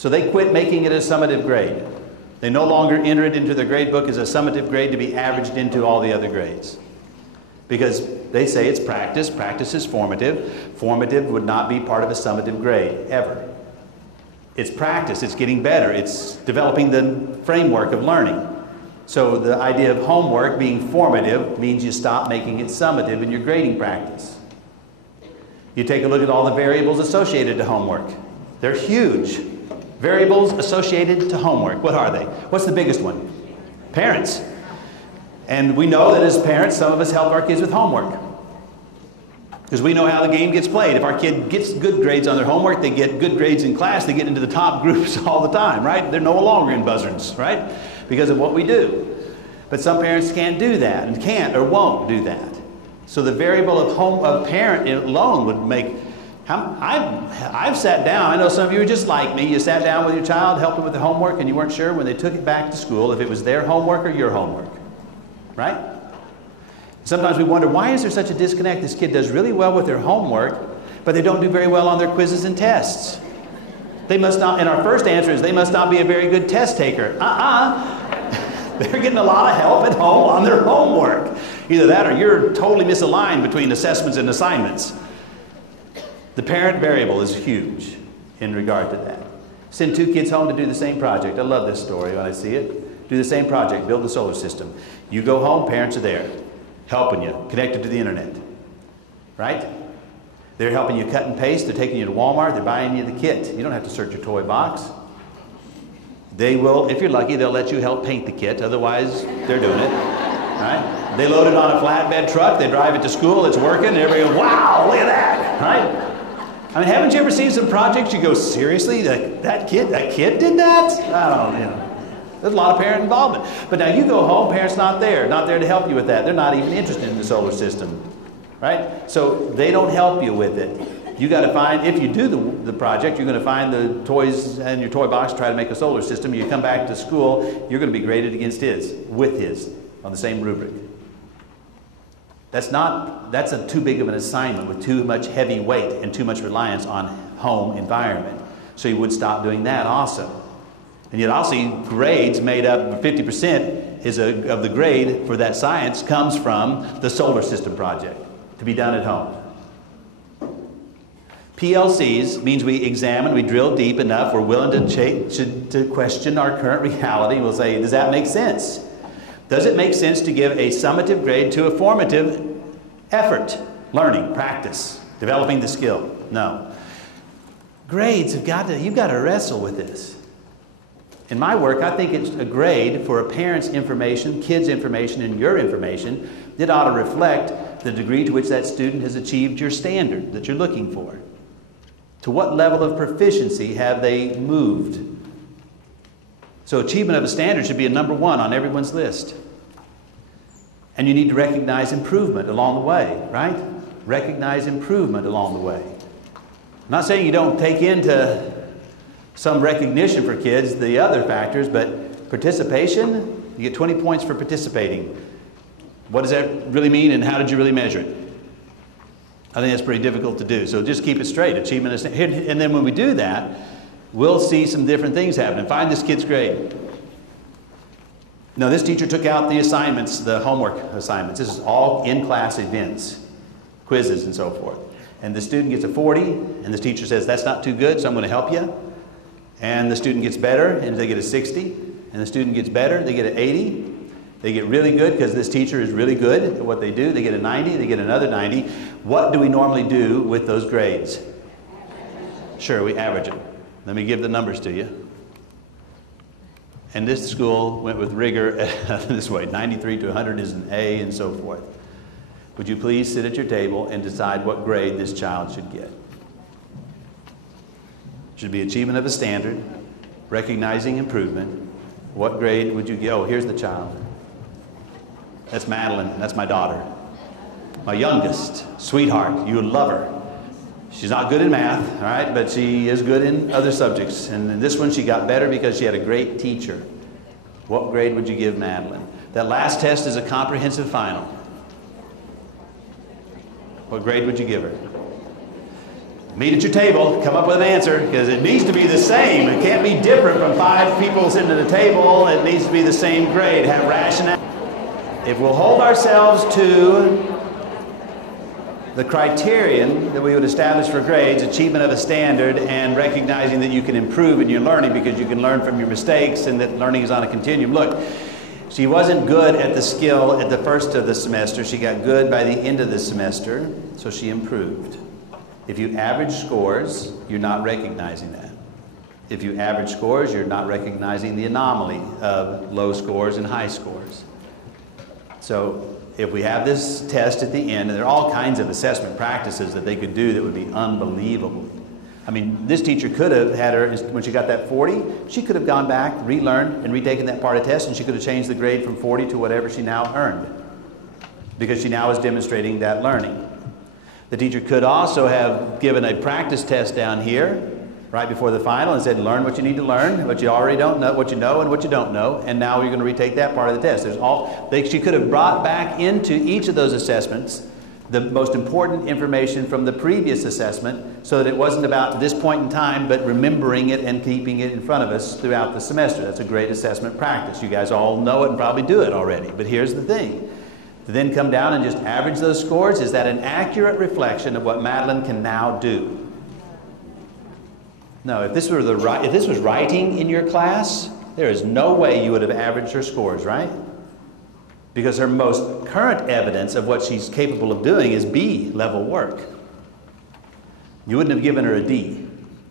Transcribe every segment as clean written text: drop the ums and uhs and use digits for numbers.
So they quit making it a summative grade. They no longer enter it into their grade book as a summative grade to be averaged into all the other grades. Because they say it's practice. Practice is formative. Formative would not be part of a summative grade, ever. It's practice. It's getting better. It's developing the framework of learning. So the idea of homework being formative means you stop making it summative in your grading practice. You take a look at all the variables associated to homework. They're huge. Variables associated to homework. What are they? What's the biggest one? Parents. And we know that as parents, some of us help our kids with homework. Because we know how the game gets played. If our kid gets good grades on their homework, they get good grades in class, they get into the top groups all the time, right? They're no longer in buzzards, right? Because of what we do. But some parents can't do that, and can't or won't do that. So the variable of parent alone would make... I've sat down, I know some of you are just like me, you sat down with your child, helped them with the homework, and you weren't sure when they took it back to school if it was their homework or your homework. Right? Sometimes we wonder, why is there such a disconnect? This kid does really well with their homework, but they don't do very well on their quizzes and tests. They must not, and our first answer is they must not be a very good test taker. They're getting a lot of help at home on their homework. Either that or you're totally misaligned between assessments and assignments. The parent variable is huge in regard to that. Send two kids home to do the same project. I love this story when I see it. Do the same project, build the solar system. You go home, parents are there, helping you, connected to the internet. Right? They're helping you cut and paste, they're taking you to Walmart, they're buying you the kit. You don't have to search your toy box. They will, if you're lucky, they'll let you help paint the kit, otherwise they're doing it. Right? They load it on a flatbed truck, they drive it to school, it's working, and everybody goes, wow, look at that, right? I mean, haven't you ever seen some projects you go, seriously, that kid did that? I don't know. There's a lot of parent involvement. But now you go home, parents not there to help you with that. They're not even interested in the solar system, right? So they don't help you with it. You got to find, if you do the project, you're going to find the toys and your toy box, try to make a solar system. You come back to school, you're going to be graded against with his, on the same rubric. That's a too big of an assignment with too much heavy weight and too much reliance on home environment. So you would stop doing that also. And yet I'll see grades made up, 50% of the grade for that science comes from the solar system project to be done at home. PLCs means we examine, we drill deep enough, we're willing to question our current reality. We'll say, does that make sense? Does it make sense to give a summative grade to a formative effort? Learning, practice, developing the skill? No. Grades you've got to wrestle with this. In my work, I think it's a grade for a parent's information, kid's information, and your information that ought to reflect the degree to which that student has achieved your standard that you're looking for. To what level of proficiency have they moved? So achievement of a standard should be a number one on everyone's list. And you need to recognize improvement along the way, right? Recognize improvement along the way. I'm not saying you don't take into some recognition for kids, the other factors, but participation, you get 20 points for participating. What does that really mean, and how did you really measure it? I think that's pretty difficult to do. So just keep it straight. Achievement is, and then when we do that, we'll see some different things happening. Find this kid's grade. Now, this teacher took out the assignments, the homework assignments. This is all in-class events, quizzes and so forth. And the student gets a 40, and the teacher says, that's not too good, so I'm going to help you. And the student gets better, and they get a 60. And the student gets better, they get an 80. They get really good because this teacher is really good at what they do. They get a 90, they get another 90. What do we normally do with those grades? Sure, we average them. Let me give the numbers to you. And this school went with rigor this way. 93 to 100 is an A and so forth. Would you please sit at your table and decide what grade this child should get? Should be achievement of a standard, recognizing improvement. What grade would you get? Oh, here's the child. That's Madeline. That's my daughter. My youngest, sweetheart. You love her. She's not good in math, all right, but she is good in other subjects. And in this one, she got better because she had a great teacher. What grade would you give Madeline? That last test is a comprehensive final. What grade would you give her? Meet at your table, come up with an answer, because it needs to be the same. It can't be different from 5 people sitting at a table. It needs to be the same grade. Have rationale. If we'll hold ourselves to the criterion that we would establish for grades, achievement of a standard, and recognizing that you can improve in your learning because you can learn from your mistakes and that learning is on a continuum. Look, she wasn't good at the skill at the first of the semester. She got good by the end of the semester, so she improved. If you average scores, you're not recognizing that. If you average scores, you're not recognizing the anomaly of low scores and high scores. So if we have this test at the end, and there are all kinds of assessment practices that they could do that would be unbelievable. I mean, this teacher could have had her, when she got that 40, she could have gone back, relearned, and retaken that part of the test, and she could have changed the grade from 40 to whatever she now earned, because she now is demonstrating that learning. The teacher could also have given a practice test down here, right before the final, and said, learn what you need to learn, what you already don't know, what you know and what you don't know, and now you're going to retake that part of the test. She could have brought back into each of those assessments the most important information from the previous assessment so that it wasn't about this point in time, but remembering it and keeping it in front of us throughout the semester. That's a great assessment practice. You guys all know it and probably do it already. But here's the thing. To then come down and just average those scores, is that an accurate reflection of what Madeline can now do? No, if this was writing in your class, there is no way you would have averaged her scores, right? Because her most current evidence of what she's capable of doing is B level work. You wouldn't have given her a D.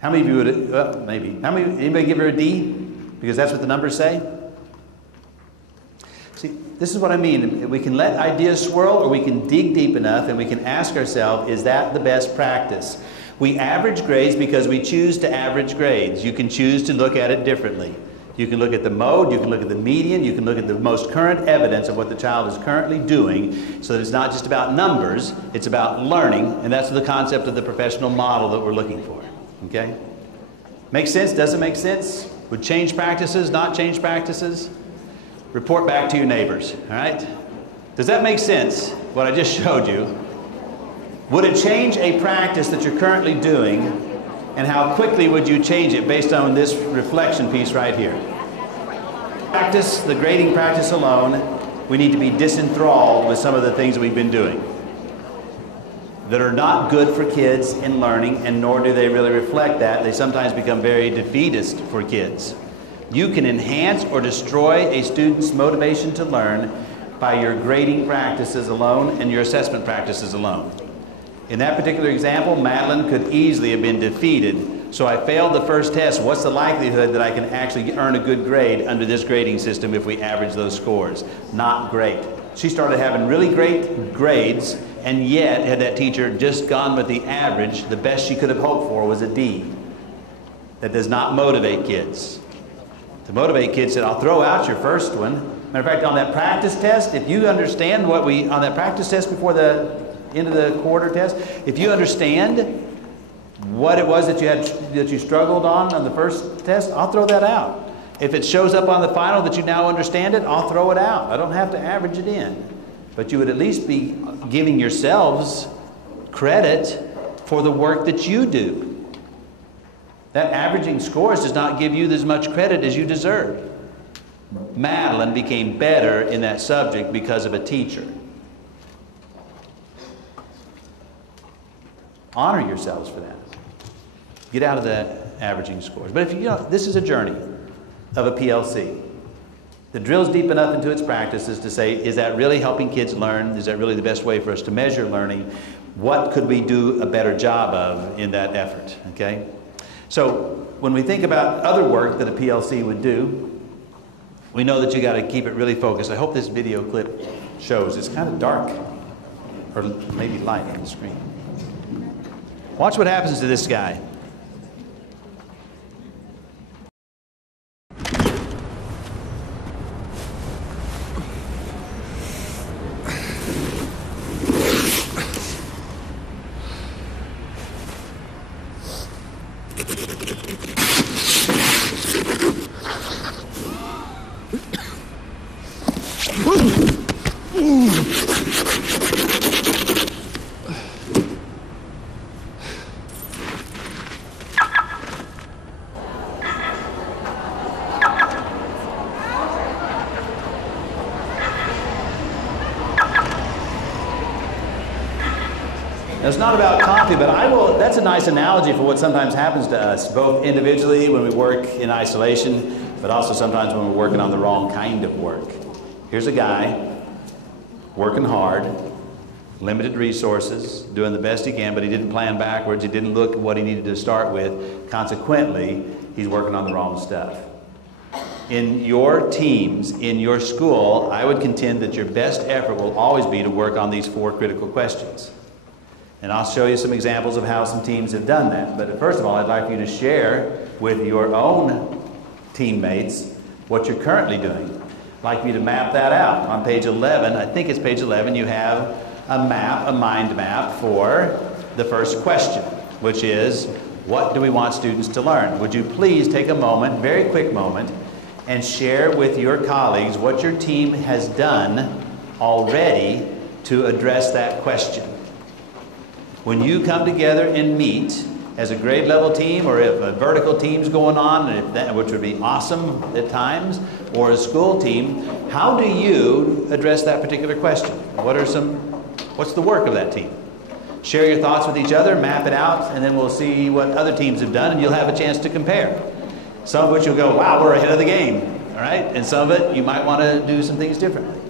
How many of you would, well, maybe. Anybody give her a D? Because that's what the numbers say? See, this is what I mean. We can let ideas swirl, or we can dig deep enough and we can ask ourselves, is that the best practice? We average grades because we choose to average grades. You can choose to look at it differently. You can look at the mode, you can look at the median, you can look at the most current evidence of what the child is currently doing, so that it's not just about numbers, it's about learning, and that's the concept of the professional model that we're looking for. Okay? Makes sense? Doesn't make sense? Would change practices, not change practices? Report back to your neighbors, all right? Does that make sense, what I just showed you? Would it change a practice that you're currently doing, and how quickly would you change it based on this reflection piece right here? Practice, the grading practice alone, we need to be disenthralled with some of the things that we've been doing that are not good for kids in learning, and nor do they really reflect that. They sometimes become very defeatist for kids. You can enhance or destroy a student's motivation to learn by your grading practices alone and your assessment practices alone. In that particular example, Madeline could easily have been defeated. So I failed the first test. What's the likelihood that I can actually earn a good grade under this grading system if we average those scores? Not great. She started having really great grades, and yet, had that teacher just gone with the average, the best she could have hoped for was a D. That does not motivate kids. To motivate kids, I'll throw out your first one. Matter of fact, on that practice test, if you understand what on that practice test before the end of the quarter test, if you understand what it was that you struggled on the first test, I'll throw that out. If it shows up on the final that you now understand it, I'll throw it out. I don't have to average it in. But you would at least be giving yourselves credit for the work that you do. That averaging scores does not give you as much credit as you deserve. Madeline became better in that subject because of a teacher. Honor yourselves for that. Get out of the averaging scores. But if you know, this is a journey of a PLC that drills deep enough into its practices to say, is that really helping kids learn? Is that really the best way for us to measure learning? What could we do a better job of in that effort? Okay? So when we think about other work that a PLC would do, we know that you got to keep it really focused. I hope this video clip shows. It's kind of dark, or maybe light on the screen. Watch what happens to this guy. It's not about coffee, but that's a nice analogy for what sometimes happens to us, both individually when we work in isolation, but also sometimes when we're working on the wrong kind of work. Here's a guy working hard, limited resources, doing the best he can, but he didn't plan backwards. He didn't look at what he needed to start with. Consequently, he's working on the wrong stuff. In your teams, in your school, I would contend that your best effort will always be to work on these 4 critical questions. And I'll show you some examples of how some teams have done that. But first of all, I'd like you to share with your own teammates what you're currently doing. I'd like you to map that out. On page 11, I think it's page 11, you have a map, a mind map for the first question, which is, what do we want students to learn? Would you please take a moment, very quick moment, and share with your colleagues what your team has done already to address that question. When you come together and meet as a grade level team, or if a vertical team's going on, which would be awesome at times, or a school team, how do you address that particular question? What's the work of that team? Share your thoughts with each other, map it out, and then we'll see what other teams have done, and you'll have a chance to compare. Some of which you'll go, wow, we're ahead of the game, all right? And some of it, you might want to do some things differently.